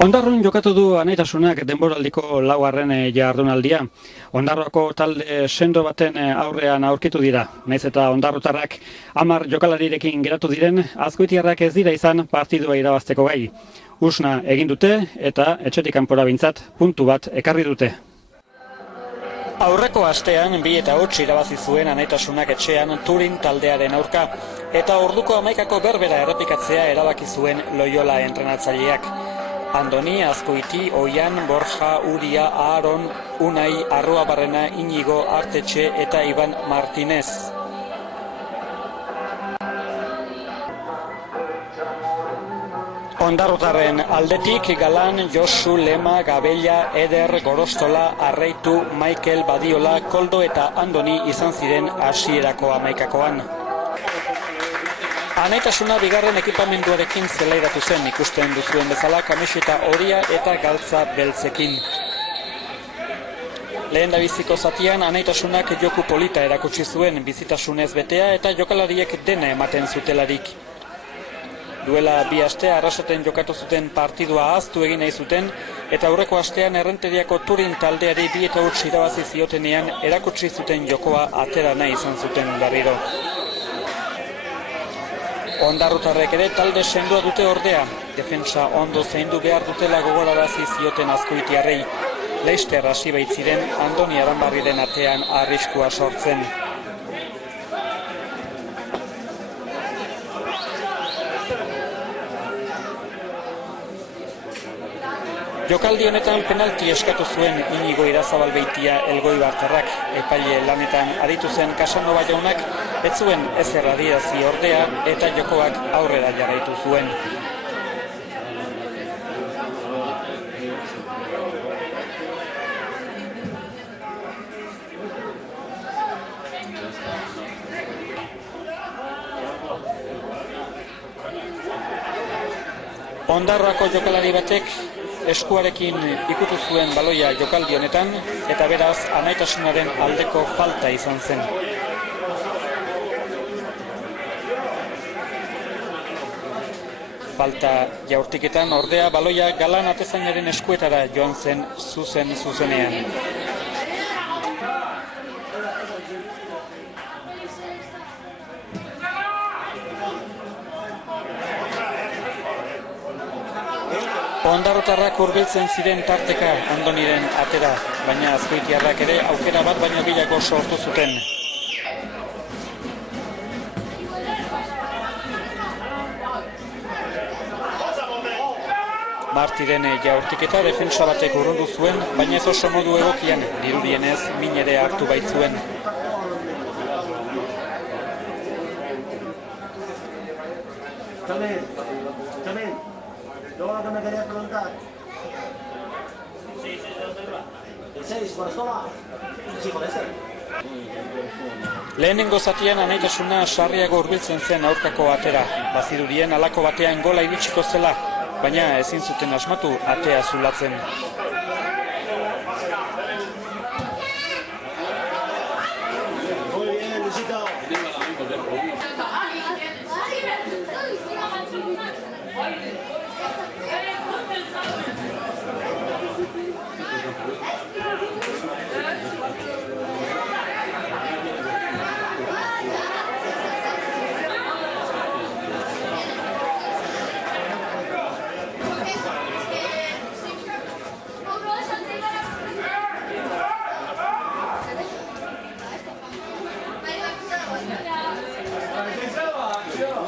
Ondarroan jokatu du Anaitasunak denboraldiko laugarren jardunaldia. Ondarroako talde sendo baten aurrean aurkitu dira. Nahiz eta ondarrotarrak 10 jokalarirekin geratu diren, azkoitiarrak ez dira izan partidua irabazteko gai. Usna egin dute eta etxetik kanpora behintzat puntu bat ekarri dute. Aurreko astean 2-8 irabazi zuen Anaitasunak etxean Turin taldearen aurka, eta orduko 11ako berbera errepikatzea erabaki zuen Loyola entrenatzaileak. Andoni, Azkoiti, Oian, Borja, Uria, Aaron, Unai, Arruabarrena, Inigo, Artetxe eta Iban Martinez. Ondarrotarren aldetik Galan, Josu, Lema, Gabella, Eder, Gorostola, Arreitu, Michael, Badiola, Koldo eta Andoni izan ziren hasierako 11akoan. Anaitasuna bigarren ekipamenduarekin zelairatu zen, ikusten duzuen bezala kamiseta horia eta galtza beltzekin. Lehen dabiziko zatian Anaitasunak joku polita erakutsi zuen, bizitasunez betea eta jokalariek dena ematen zutelarik. Duela 2 aste Arrasaten jokatu zuten partidua ahaztu egin nahi zuten, eta aurreko astean Errenteriako Turin taldeari 2-8 irabazi ziotenean erakutsi zuten jokoa atera nahi izan zuten berriro. Ondarrutarrek ere talde sendoa dute ordea. Defentsa ondo zaindu behar dutela gogorarazi zioten azkoitiarrei. Leister hasi baitziren Andoni Aranbarriren atean arriskua sortzen. Jokaldi honetan penalti eskatu zuen Inigo Irazabalbeitia Elgoibartarrak. Epaile lanetan aritu zen Casanova jaunak, ez zuen ezer adierazi ordea eta jokoak aurrera jarraitu zuen. Ondarroako jokalari batek eskuarekin ikutu zuen baloia jokaldi honetan, eta beraz Anaitasunaren aldeko falta izan zen. Falta jaurtiketan ordea baloia Galan atezainaren eskuetara joan zen zuzenean. Ondarrotarrak hurbiltzen ziren tarteka Andoniren atera, baina azkoitiarrak ere aukera bat baino gehiago sortu zuten. Martiren jaurtiketa defensa batek urrundu zuen, baina ez oso modu egokian, dirudienez min ere hartu baitzuen. Lo que me quería preguntar. El 6, Guarzola. El chico de ese. Lehenengo zatian Anaitasuna sarriago hurbiltzen zen aurkako atera. Bazirudien halako batean gola iritsiko zela, baina ezin zuten asmatu atea zulatzen.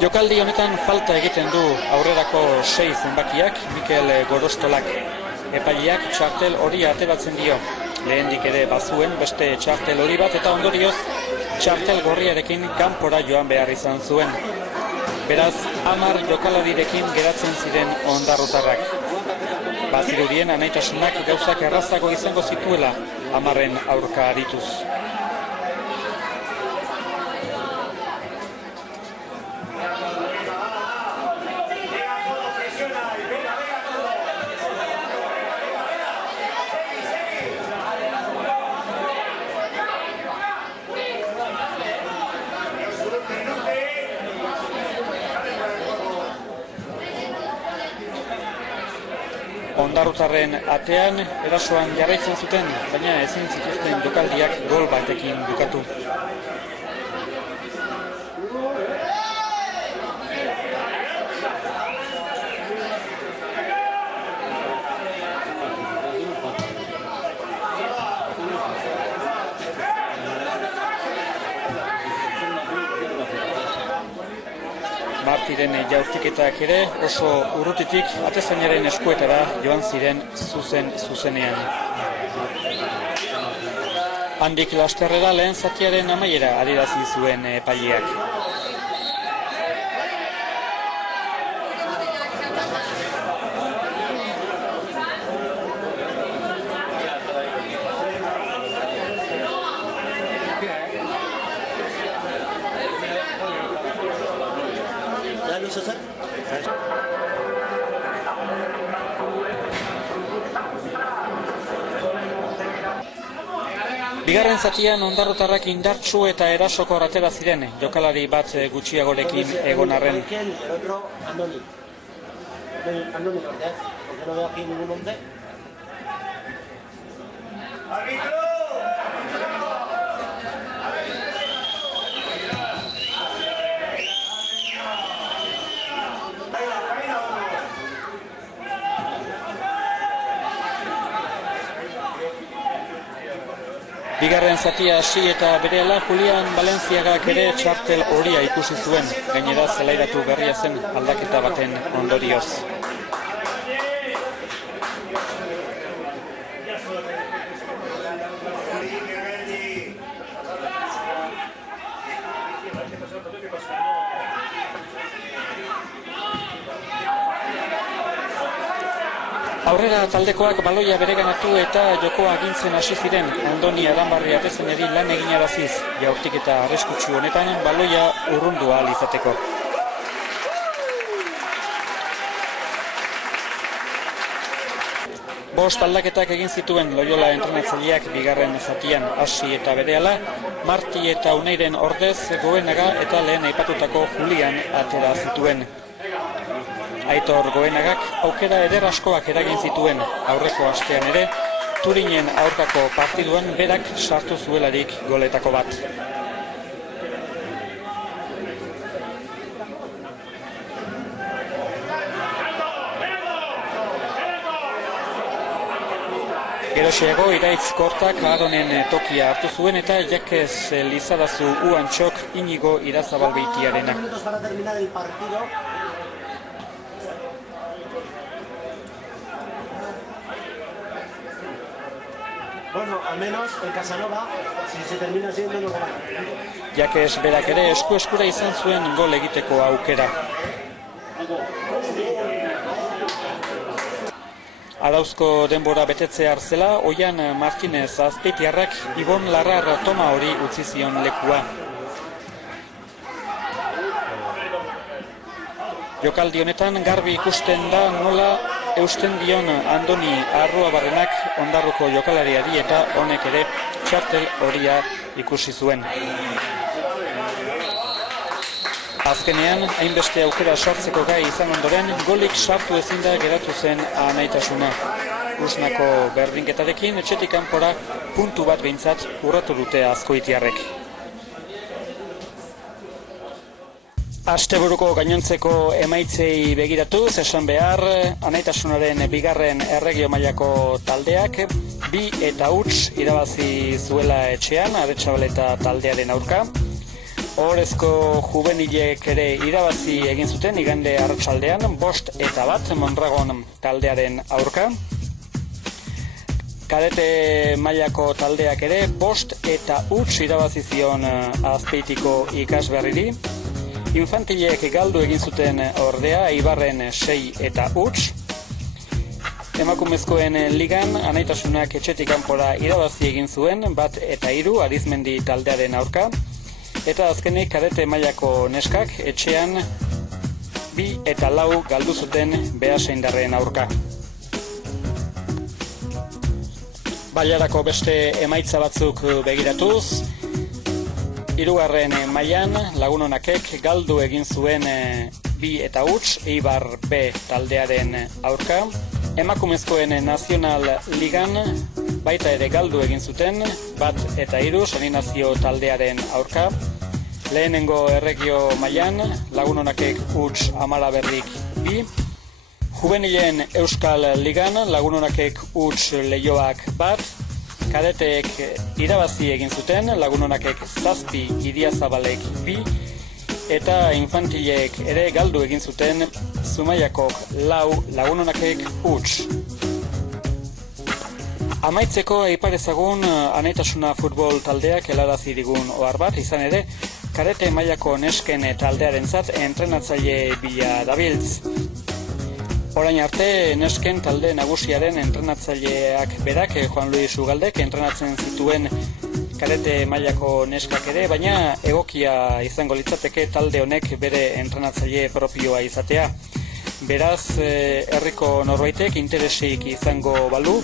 Jokaldi honetan falta egiten du aurrerako 6 zenbakiak Mikel Gorostolak. Epaileak txartel hori ateratzen dio. Lehendik ere bazuen beste txartel hori bat eta ondorioz txartel gorriarekin kanpora joan behar izan zuen. Beraz, 10 jokalarirekin geratzen ziren ondarrotarrak. Bazirudien Anaitasunak gauzak errazago izango zituela 10en aurka arituz. Ondarrutarren atean erasoan jarraitzen zuten, baina ezin zituzten jokaldiak gol batekin bukatu. Martiren jaurtiketak ere oso urrutitik atezainaren eskuetara joan ziren zuzenean. Handik lasterrera lehen zatiaren amaiera adierazi zuen epaileak. Bigarren zatian ondarrutarrak indartsu eta erasokor atera ziren, jokalari bat gutxiagorekin egon arren. Bigarren zatia hasi eta berehala Julian Valenciagak ere txartel horia ikusi zuen, gainera zelairatu berria zen aldaketa baten ondorioz. Aurrera taldekoak baloia bereganatu eta jokoa agintzen hasi ziren. Andoni Aranbarri atezainari lan eginaraziz, jaurtik eta arriskutsu honetan baloia urrundu ahal izateko. Bost aldaketak egin zituen Loyola entrenatzaileak bigarren zatian hasi eta berehala, Marti eta Uneiren ordez Goenaga eta lehen aipatutako Julian atera zituen. Aitor Goenagak aukera eder askoak eragin zituen, aurreko astean ere, Turinen aurkako partiduan berak sartu zuelarik goletako bat. Geroxeago Iraitz Kortak Aronen tokia hartu zuen eta Jakez Lizarazu Uantxok Inigo Irazabalbeitiarena. Bueno, al menos el Casanova, si se termina siendo no gana. Jakez berak ere eskura izan zuen gol egiteko aukera. Arauzko denbora betetzear zela, Oian Martinez Azpeitiarrak Ibon Larrar toma hori utzi zion lekua. Jokaldi honetan garbi ikusten da nola eusten dion Andoni Arruabarrenak ondarruko jokalariari eta honek ere txartel horia ikusi zuen. Azkenean, hainbeste aukera sortzeko gai izan ondoren, golik sartu ezin da geratu zen anaitasuna. Usnako berdinketarekin etxetik kanpora puntu bat behintzat urratu dute azkoitiarrek. Asteburuko gainontzeko emaitzei begiratuz, esan behar, anaitasunaren bigarren erregio mailako taldeak 2-0 irabazi zuela etxean, Aretxabaleta taldearen aurka. Ohorezko juvenilek ere irabazi egin zuten igande arratsaldean 5-1 Mondragon taldearen aurka. Kadete mailako taldeak ere 5-0 irabazi zion Azpeitiko ikasberriri. Infantilek galdu egin zuten ordea Eibarren 6-0. Emakumezkoen ligan anaitasunak etxetik kanpora irabazi egin zuen 1-3 Arizmendi taldearen aurka. Eta azkenik kadete mailako neskak etxean 2-4 galdu zuten Beasaindarren aurka. Bailarako beste emaitza batzuk begiratuz, hirugarren mailan Lagunonakek galdu egin zuen 2-0 Eibar B taldearen aurka. Emakumezkoen Nazional Ligan baita ere galdu egin zuten 1-3 Saninazio taldearen aurka. Lehenengo erregio mailan Lagunonakek huts Amalaberrik 2. Juvenilen Euskal Ligan Lagunonakek huts Leioak 1. Kadeteek irabazi egin zuten Lagunonakek 7, Idiazabalek 2. Eta infantilek ere galdu egin zuten Zumaiakok 4, Lagunonakek huts. Amaitzeko aipar ezagun Anaitasuna futbol taldeak helarazi digun ohar bat, izan ere, kadete mailako nesken taldearentzat entrenatzaile bila dabiltz. Orain arte, nesken talde nagusiaren entrenatzaileak berak, Juan Luis Ugaldek, entrenatzen zituen kadete mailako neskak ere, baina egokia izango litzateke talde honek bere entrenatzaile propioa izatea. Beraz, herriko norbaitek interesik izango balu,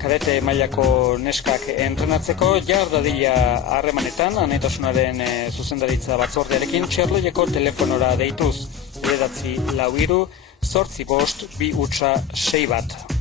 kadete mailako neskak entrenatzeko jar dadila harremanetan Anaitasunaren zuzendaritza batzordearekin Txerloieko telefonora deituz 943 852 2 6 bat.